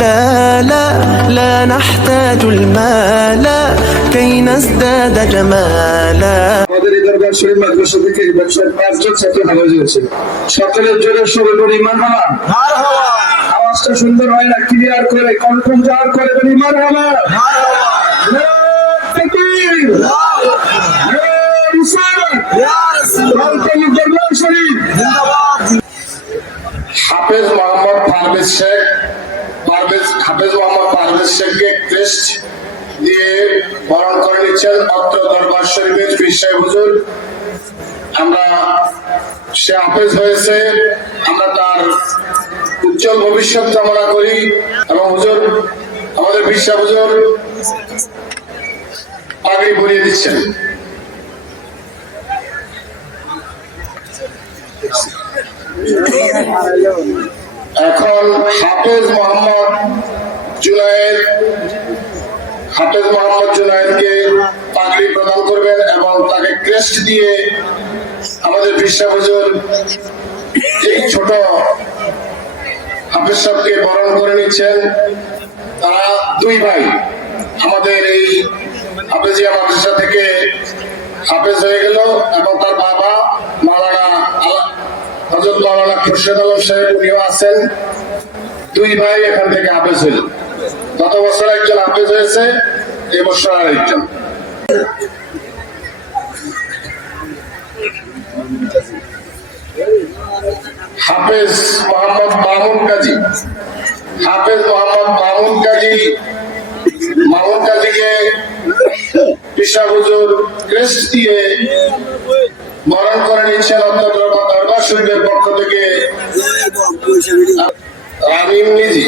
لا لا لا نحتاج المال كي نزداد جمالا আমাদের এই দরবার শরীফ মাদ্রাসা থেকে বছর 5 জন ছাত্র হাফেজ হয়েছে। সকলের জোরে সবাই মারহাবা। মারহাবা। আওয়াজটা সুন্দর হয় না, ক্লিয়ার করে কণ্ঠ জার করে বলি মারহাবা। মারহাবা। ইয়া তাকবীর। আল্লাহু আকবার। ইয়া রিসালাত। ইয়া রাসূলুল্লাহ। দরবার শরীফ জিন্দাবাদ। হাফেজ মোহাম্মদ পারভেজ শেখ, হাফেজ মোহাম্মদ পারভেজ শেখকে ক্রেস্ট দিয়ে বরণ করে নিচ্ছেন অত্র দরবার শরীফের পীর সাহেব হুজুর। আমরা সে হাফেজ হয়েছে, আমরা তার উজ্জ্বল ভবিষ্যৎ কামনা করি এবং হুজুর আমাদের পীর সাহেব হুজুর পাগড়ি পরিয়ে দিচ্ছেন। এখন হাফেজ মোহাম্মদ জুনায়েদকে পাগড়ি প্রদান করবেন এবং তাকে ক্রেস্ট দিয়ে আমাদের পীর সাহেব হুজুর এই ছোট হাফেজ সাহেবকে বরণ করে নিচ্ছেন। তারা দুই ভাই আমাদের এই হাফেজিয়া মাদ্রাসা থেকে হাফেজ হয়ে গেল এবং তার বাবা মাওলানা হযরত মাওলানা খুরশেদ আলম সাহেব উনিও আছেন। দুই ভাই এখান থেকে হাফেজ হইল। গত বছর একজন হাফেজ হয়েছে, এবছর আরেকজন। হাফেজ মোহাম্মদ মামুন কাজী, মামুন কাজীকে পীর সাহেব হুজুর ক্রেস্ট দিয়ে বরণ করে নিচ্ছেন দরবার শরীফের পক্ষ থেকে। রামিম নিজি,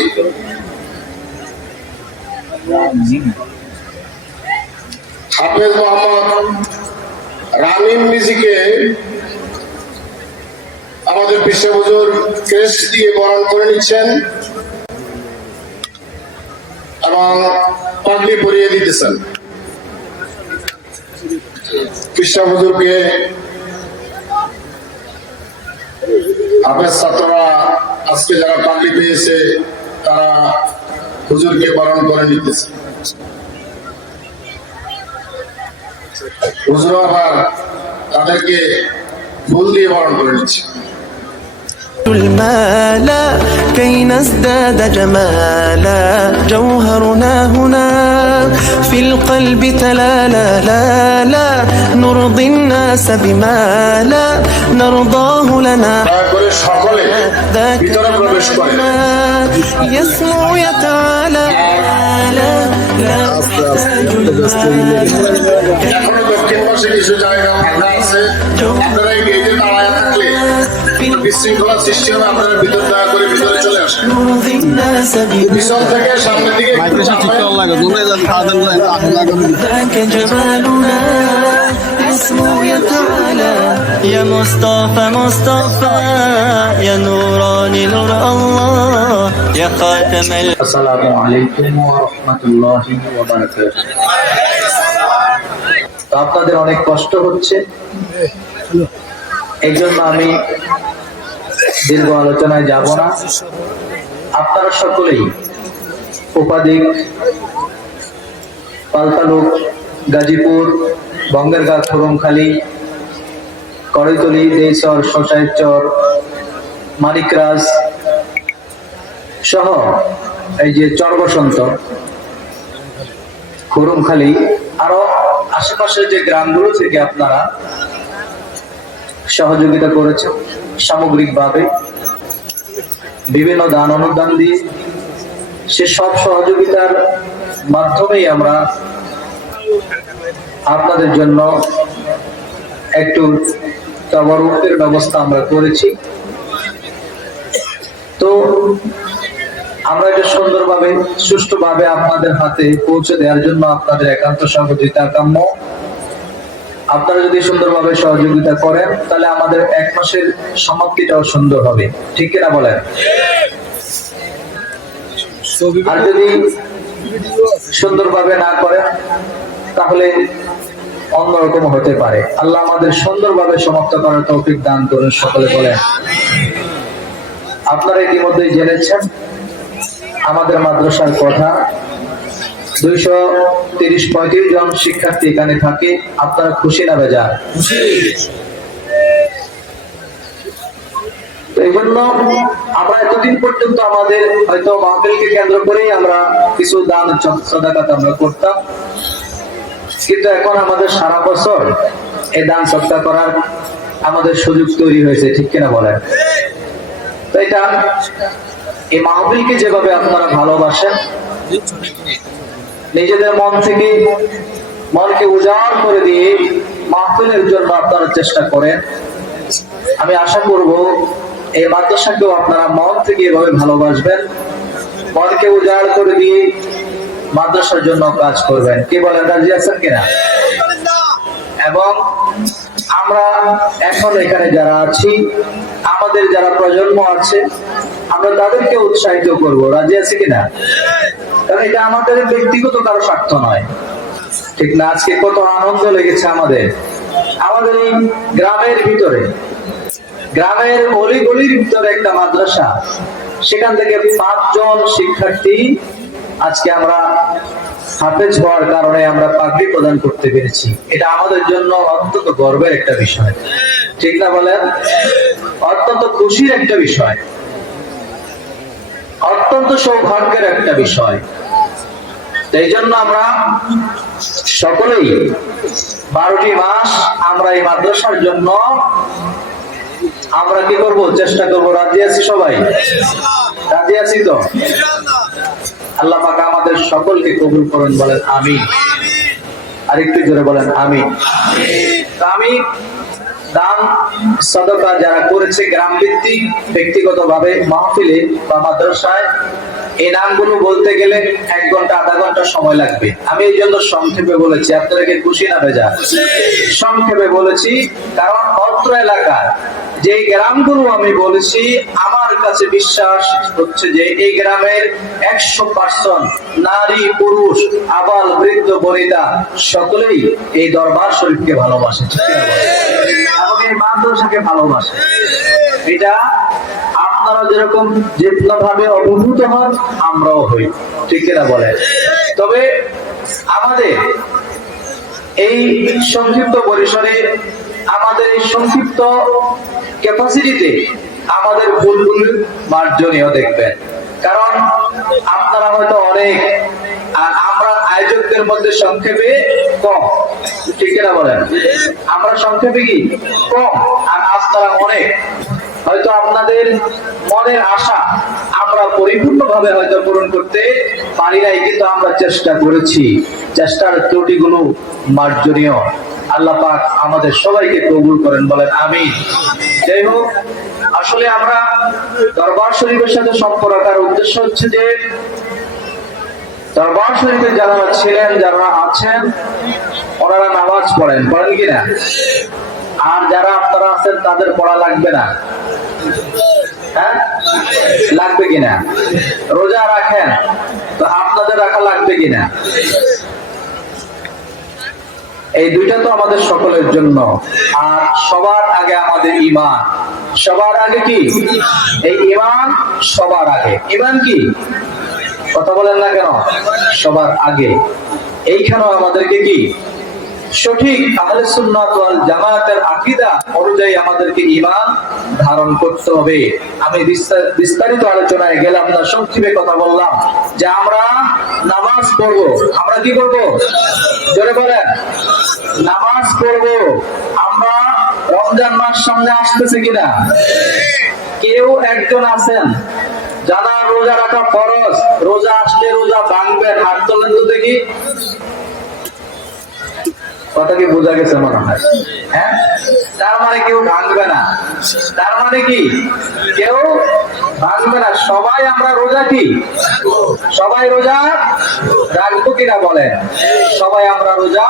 হাফেজ মোহাম্মদ রামিম নিজিকে আমাদের পীর সাহেব হুজুর ক্রেস্ট দিয়ে বরণ করে নিচ্ছেন এবং পাগড়ি পরিয়ে দিতেছেন। পীর সাহেব হুজুরকে হাফেজ ছাত্ররা আজকে যারা পাগড়ি পেয়েছে তারা হুজুরকে বরণ করে নিতেছে। হুজুর আবার তাদেরকে ফুল দিয়ে বরণ করে নিচ্ছে। المال كي نزداد جمالا جوهرنا هنا في القلب تلالا لا لا نرضي الناس بما لا نرضاه لنا ذاك يسمو يتعالى لا لا نحتاج বিশৃঙ্খলা সৃষ্টি হবে, আপনারা ভিতর দয়া করে ভিতরে চলে আসেন। পিছন থেকে সামনের দিকে يا مصطفى مصطفى يا نوراني نور الله يا خاتم আসসালামু আলাইকুম ওয়া রাহমাতুল্লাহি ওয়া বারাকাতুহু। আপনাদের অনেক কষ্ট হচ্ছে, এই জন্য আমি দীর্ঘ আলোচনায় যাব না। আপনারা সকলেই উপাধিক, পালতালুক, গাজীপুর, বঙ্গেরঘাট, খোরমখালী, কড়ইতলি, দেইচর, শশাইচর, মানিকরাজ সহ এই যে চরবসন্ত, খোরমখালী আরো আশেপাশের যে গ্রামগুলো থেকে আপনারা সহযোগিতা করেছেন সামগ্রিকভাবে বিভিন্ন দান অনুদান দিয়ে, সে সব সহযোগিতার মাধ্যমেই আমরা আপনাদের জন্য একটু তাবারুকের ব্যবস্থা আমরা করেছি। তো আমরা এটা সুন্দরভাবে সুষ্ঠুভাবে আপনাদের হাতে পৌঁছে দেওয়ার জন্য আপনাদের একান্ত সহযোগিতা কাম্য। আপনারা যদি সুন্দরভাবে সহযোগিতা করেন তাহলে আমাদের এক মাসের সমাপ্তিটাও সুন্দর হবে, ঠিক কিনা বলেন? আর যদি সুন্দরভাবে না করেন তাহলে অন্যরকম হতে পারে। আল্লাহ আমাদের সুন্দরভাবে সমাপ্ত করার তৌফিক দান করুন, সকলে বলেন। আপনারা ইতিমধ্যে জেনেছেন আমাদের মাদ্রাসার কথা 230-35 জন শিক্ষার্থী এখানে থাকে। আপনারা খুশি না বেজার? এই জন্য আমরা এতদিন পর্যন্ত আমাদের হয়তো মাহফিলকে কেন্দ্র করেই আমরা কিছু দান সাদাকাত আমরা করতাম, কিন্তু এখন আমাদের সারা বছর এই দান সদকা করার আমাদের সুযোগ তৈরি হয়েছে, ঠিক কিনা বলেন? তো এটা এই মাহফিলকে যেভাবে আপনারা ভালোবাসেন, নিজেদের মন থেকে মনকে উজাড় করে দিয়ে মাহফিলের জন্য আপনারা চেষ্টা করেন, আমি আশা করব এই মাদ্রাসাকেও আপনারা মন থেকে এভাবে ভালোবাসবেন, মনকে উজাড় করে দিয়ে মাদ্রাসার জন্য কাজ করবেন। কি বলেন, রাজি আছেন কিনা? এবং আমরা এখন এখানে যারা আছি, আমাদের যারা প্রজন্ম আছে, আমরা তাদেরকে উৎসাহিত করব। রাজি আছে কিনা? কারণ এটা আমাদের ব্যক্তিগত কারো স্বার্থ নয়, ঠিক না? আজকে কত আনন্দ লেগেছে আমাদের এই গ্রামের ভিতরে, গ্রামের অলিগলির ভিতরে একটা মাদ্রাসা, সেখান থেকে 5 জন শিক্ষার্থী আজকে আমরা হাফেজ হওয়ার কারণে আমরা পাগড়ি প্রদান করতে পেরেছি। এটা আমাদের জন্য অত্যন্ত গর্বের একটা বিষয়, ঠিক না বলেন? অত্যন্ত খুশির একটা বিষয়, অত্যন্ত সৌভাগ্যের একটা বিষয়। এই জন্য আমরা সকলেই 12টি মাস আমরা এই মাদ্রাসার জন্য আমরা কি করব? চেষ্টা করব। রাজি আছি সবাই? রাজি আছি তো? আল্লাহ পাক আমাদের সকলকে কবুল করেন, বলেন আমিন। আর একটু জোরে বলেন আমিন। আমি দান সাদাকা যারা করেছে গ্রাম ভিত্তিক, ব্যক্তিগতভাবে মাহফিলে বা মাদ্রাসায়, এই নামগুলো বলতে গেলে 1 ঘন্টা 1/2 ঘন্টা সময় লাগবে। আমি এই জন্য সংক্ষেপে বলেছি। আপনাদেরকে খুশি না বেজা? সংক্ষেপে বলেছি কারণ অত্র এলাকার যে গ্রামগুলো আমি বলেছি, আমার কাছে বিশ্বাস হচ্ছে যে এই গ্রামের 100% নারী পুরুষ আবাল বৃদ্ধ বনিতা সকলেই এই দরবার শরীফকে ভালোবাসে, এবং এই মাদ্রাসাকে ভালোবাসে। এটা আপনারা যেরকম যেভাবে অভিভূত হন, আমরাও হই, ঠিক কিনা বলেন? তবে আমাদের এই সংক্ষিপ্ত পরিসরে, আমাদের এই সংক্ষিপ্ত ক্যাপাসিটিতে আমাদের ভুলগুলো মার্জনীয় দেখবেন, কারণ আপনারা হয়তো অনেক, আর আমরা আয়োজকদের মধ্যে সংক্ষেপে কম, ঠিক কিনা বলেন? আমরা সংক্ষেপে কি কম, আর আপনারা অনেক। হয়তো আপনাদের মনের আশা আমরা পরিপূর্ণভাবে হয়তো পূরণ করতে পারি নাই, কিন্তু আমরা চেষ্টা করেছি। চেষ্টার ত্রুটিগুলো মার্জনীয়। আল্লাহ পাক আমাদের সবাইকে কবুল করেন, বলেন আমিন। যাই হোক, আসলে আমরা দরবার শরীফের সাথে সম্পর্ক রাখার উদ্দেশ্য হচ্ছে যে দরবার শরীফে যারা ছিলেন, যারা আছেন, ওনারা নামাজ পড়েন কিনা? আর যারা আপনারা আছেন তাদের পড়া লাগবে না? হ্যাঁ, লাগবে কিনা? রোজা রাখেন, তো আপনাদের রাখা লাগবে কিনা? এই দুইটা তো আমাদের সকলের জন্য। আর সবার আগে আমাদের ঈমান। সবার আগে কি? এই ঈমান সবার আগে। ঈমান কি? কথা বলেন না কেন? সবার আগে। এইখানেও আমাদেরকে কি সঠিক আহলে সুন্নাত ওয়াল জামায়াতের আকীদা অনুযায়ী আমাদেরকে ঈমান ধারণ করতে হবে। আমি বিস্তারিত আলোচনায় গেলাম না, সংক্ষেপে কথা বললাম যে আমরা নামাজ পড়ব। আমরা কি করব? জোরে বলেন, নামাজ পড়ব। আমরা রমজান মাস সামনে আসতেছে কিনা? কেউ একজন আছেন যারা রোজা রাখা ফরজ, রোজা আসলে রোজা ভাঙবেন? হাত তোলেন তো দেখি। কথা কি বোঝা গেছে মনে হয়? হ্যাঁ, তার মানে কেউ ভাঙবে না। তার মানে কি? কেউ ভাঙবে না। সবাই আমরা রোজা কি? সবাই রোজা রাখবো কিনা বলেন? সবাই আমরা রোজা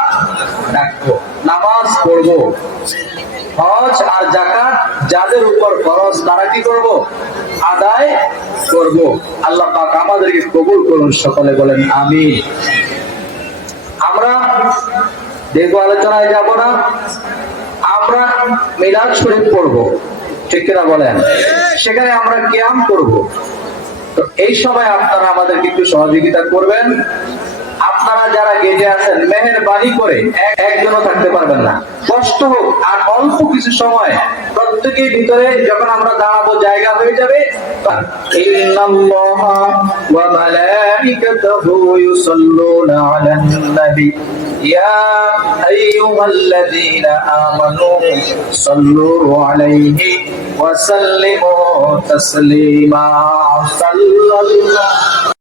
রাখবো, নামাজ পড়বো। হজ আর যাকাত যাদের উপর ফরজ তারা কি করব? আদায় করব। আল্লাহ পাক আমাদেরকে কবুল করুন, সকলে বলেন আমিন। আমরা দেখবো, আলোচনায় যাব না, আমরা মিলাদ শরীফ পড়বো, ঠিক কিনা বলেন? সেখানে আমরা কিয়াম করব। তো এই সময় আপনারা আমাদেরকে একটু সহযোগিতা করবেন। আপনারা যারা গেটে আছেন মেহেরবানি করে একজনও থাকতে পারবেন না, কষ্ট হোক আর অল্প কিছু সময় প্রত্যেকের ভিতরে যখন আমরা দাঁড়াবো জায়গা হয়ে যাবে। ইন্নাল্লাহা ওয়া মালাইকাতাহু ইউসাল্লুনা আলান নবী ইয়া আইয়ুহাল্লাযীনা আমানু সাল্লু আলাইহি ওয়া সাল্লিমু তাসলিমা। সাল্লাল্লাহু